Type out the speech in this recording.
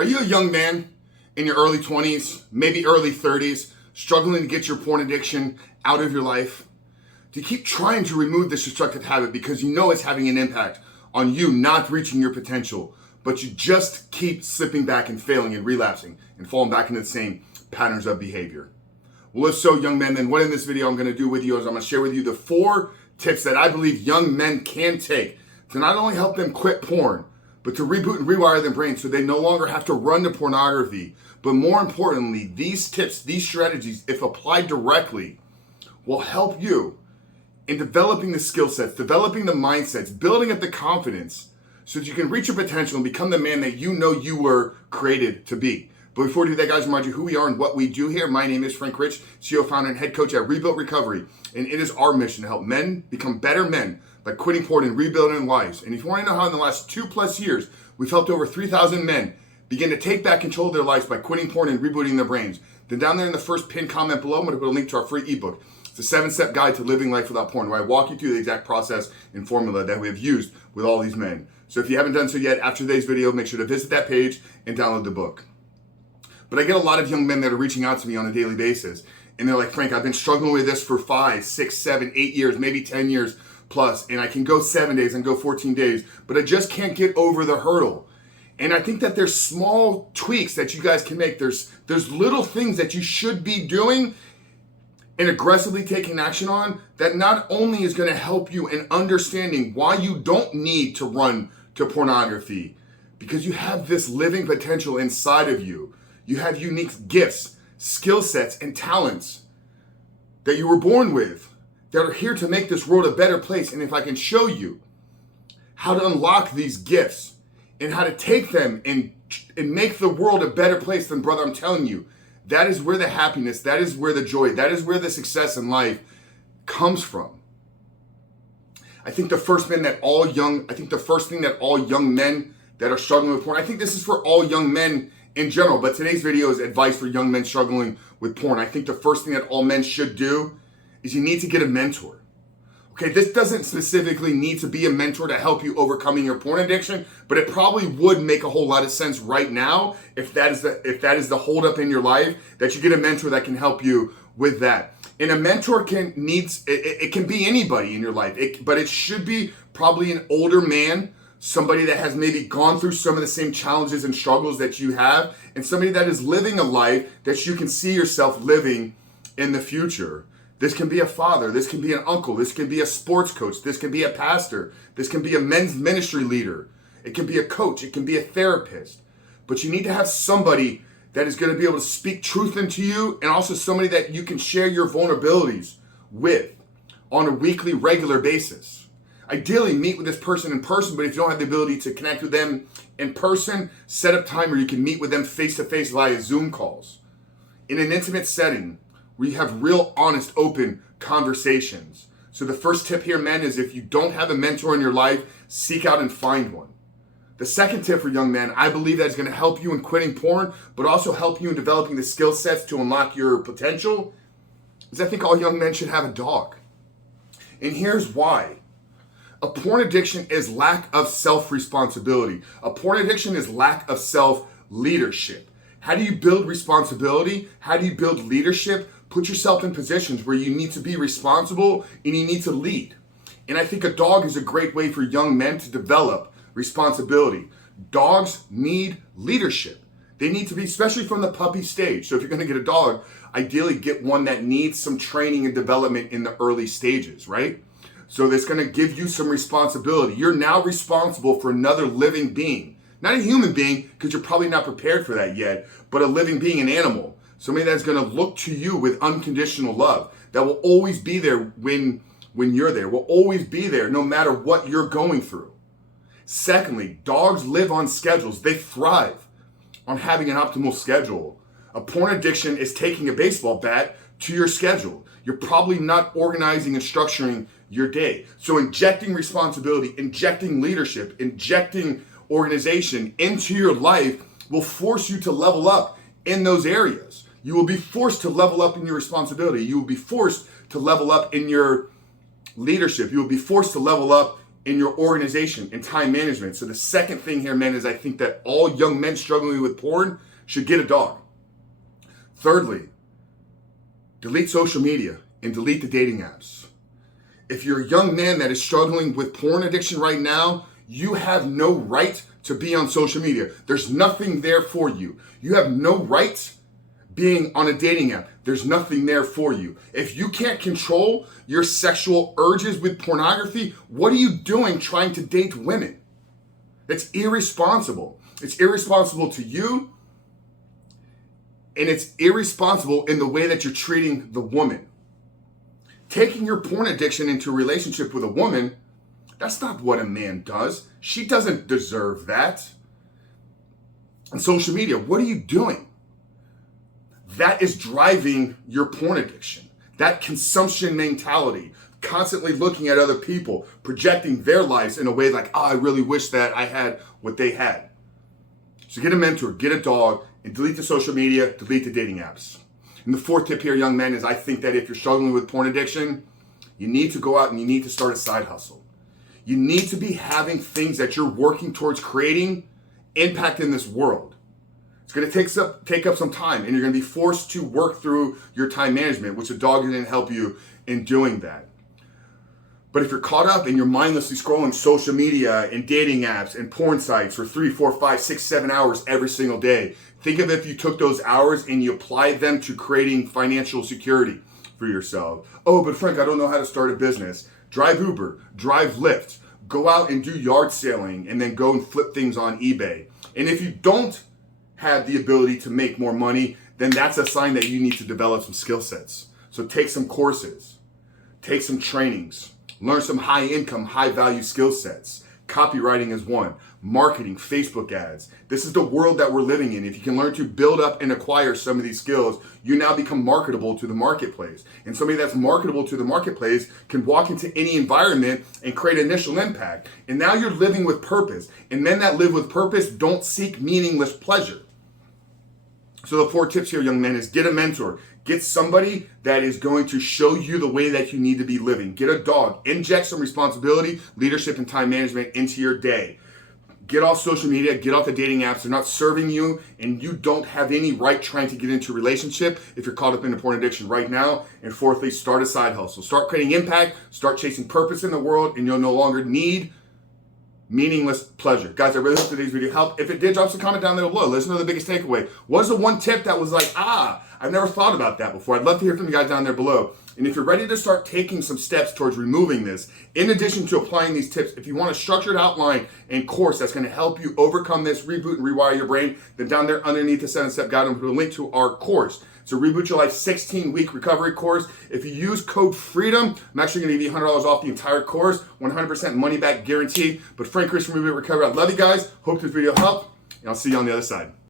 Are you a young man in your early 20s, maybe early 30s, struggling to get your porn addiction out of your life? Do you keep trying to remove this destructive habit because you know it's having an impact on you not reaching your potential, but you just keep slipping back and failing and relapsing and falling back into the same patterns of behavior? Well, if so, young men, then what in this video I'm going to do with you is I'm going to share with you the 4 tips that I believe young men can take to not only help them quit porn, but to reboot and rewire their brain so they no longer have to run to pornography. But more importantly, these tips, these strategies, if applied directly, will help you in developing the skill sets, developing the mindsets, building up the confidence so that you can reach your potential and become the man that you know you were created to be. But before we do that, guys, remind you who we are and what we do here. My name is Frank Rich, CEO, founder, and head coach at Rebuilt Recovery. And it is our mission to help men become better men by quitting porn and rebuilding lives. And if you want to know how in the last 2+ years, we've helped over 3,000 men begin to take back control of their lives by quitting porn and rebooting their brains, then down there in the first pinned comment below, I'm going to put a link to our free ebook. It's a 7-step guide to living life without porn, where I walk you through the exact process and formula that we have used with all these men. So if you haven't done so yet, after today's video, make sure to visit that page and download the book. But I get a lot of young men that are reaching out to me on a daily basis, and they're like, Frank, I've been struggling with this for 5, 6, 7, 8 years, maybe 10 years plus, and I can go 7 days and go 14 days, but I just can't get over the hurdle. And I think that there's small tweaks that you guys can make. There's little things that you should be doing and aggressively taking action on that not only is going to help you in understanding why you don't need to run to pornography, because you have this living potential inside of you. You have unique gifts, skill sets, and talents that you were born with that are here to make this world a better place. And if I can show you how to unlock these gifts and how to take them and make the world a better place, then brother, I'm telling you, that is where the happiness, that is where the joy, that is where the success in life comes from. I think the first thing that all young men that are struggling with porn, I think this is for all young men in general, but today's video is advice for young men struggling with porn. I think the first thing that all men should do is you need to get a mentor. Okay, this doesn't specifically need to be a mentor to help you overcoming your porn addiction, but it probably would make a whole lot of sense right now if that is the holdup in your life, that you get a mentor that can help you with that. And a mentor can be anybody in your life, but it should be probably an older man, somebody that has maybe gone through some of the same challenges and struggles that you have, and somebody that is living a life that you can see yourself living in the future. This can be a father, this can be an uncle, this can be a sports coach, this can be a pastor, this can be a men's ministry leader, it can be a coach, it can be a therapist. But you need to have somebody that is going to be able to speak truth into you, and also somebody that you can share your vulnerabilities with on a weekly, regular basis. Ideally, meet with this person in person, but if you don't have the ability to connect with them in person, set up time where you can meet with them face-to-face via Zoom calls in an intimate setting, where you have real, honest, open conversations. So the first tip here, men, is if you don't have a mentor in your life, seek out and find one. The second tip for young men, I believe that is going to help you in quitting porn, but also help you in developing the skill sets to unlock your potential, is I think all young men should have a dog. And here's why. A porn addiction is lack of self-responsibility. A porn addiction is lack of self-leadership. How do you build responsibility? How do you build leadership? Put yourself in positions where you need to be responsible and you need to lead. And I think a dog is a great way for young men to develop responsibility. Dogs need leadership. They need to be, especially from the puppy stage. So if you're going to get a dog, ideally get one that needs some training and development in the early stages, right? So that's going to give you some responsibility. You're now responsible for another living being. Not a human being, because you're probably not prepared for that yet, but a living being, an animal. Somebody that's going to look to you with unconditional love, that will always be there when you're there, will always be there no matter what you're going through. Secondly, dogs live on schedules. They thrive on having an optimal schedule. A porn addiction is taking a baseball bat to your schedule. You're probably not organizing and structuring your day. So injecting responsibility, injecting leadership, injecting organization into your life will force you to level up in those areas. You will be forced to level up in your responsibility. You will be forced to level up in your leadership. You will be forced to level up in your organization and time management. So the second thing here, men, is I think that all young men struggling with porn should get a dog. Thirdly, delete social media and delete the dating apps. If you're a young man that is struggling with porn addiction right now, you have no right to be on social media. There's nothing there for you. You have no right being on a dating app. There's nothing there for you. If you can't control your sexual urges with pornography, what are you doing trying to date women? That's irresponsible. It's irresponsible to you, and it's irresponsible in the way that you're treating the woman. Taking your porn addiction into a relationship with a woman, that's not what a man does. She doesn't deserve that. And social media, what are you doing? That is driving your porn addiction. That consumption mentality, constantly looking at other people, projecting their lives in a way like, oh, I really wish that I had what they had. So get a mentor, get a dog, and delete the social media, delete the dating apps. And the fourth tip here, young men, is I think that if you're struggling with porn addiction, you need to go out and you need to start a side hustle. You need to be having things that you're working towards creating impact in this world. It's going to take up some time, and you're going to be forced to work through your time management, which a dog is going to help you in doing that. But if you're caught up and you're mindlessly scrolling social media and dating apps and porn sites for 3, 4, 5, 6, 7 hours every single day, think of if you took those hours and you applied them to creating financial security for yourself. Oh, but Frank, I don't know how to start a business. Drive Uber, drive Lyft, go out and do yard sailing, and then go and flip things on eBay. And if you don't have the ability to make more money, then that's a sign that you need to develop some skill sets. So take some courses, take some trainings, learn some high income, high value skill sets. Copywriting is one. Marketing, Facebook ads. This is the world that we're living in. If you can learn to build up and acquire some of these skills, you now become marketable to the marketplace. And somebody that's marketable to the marketplace can walk into any environment and create initial impact. And now you're living with purpose. And men that live with purpose don't seek meaningless pleasure. So the 4 tips here, young men, is get a mentor. Get somebody that is going to show you the way that you need to be living. Get a dog. Inject some responsibility, leadership, and time management into your day. Get off social media. Get off the dating apps. They're not serving you, and you don't have any right trying to get into a relationship if you're caught up in a porn addiction right now. And fourthly, start a side hustle. Start creating impact. Start chasing purpose in the world, and you'll no longer need meaningless pleasure. Guys, I really hope today's video helped. If it did, drop some comment down there below. Let us know the biggest takeaway. What is the one tip that was like, I've never thought about that before? I'd love to hear from you guys down there below. And if you're ready to start taking some steps towards removing this, in addition to applying these tips, if you want a structured outline and course that's going to help you overcome this, reboot and rewire your brain, then down there underneath the 7-step guide, I'm going to link to our course. It's a Reboot Your Life 16-week recovery course. If you use code FREEDOM, I'm actually going to give you $100 off the entire course, 100% money back guarantee. But Frank Chris from Reboot Recovery, I love you guys. Hope this video helped, and I'll see you on the other side.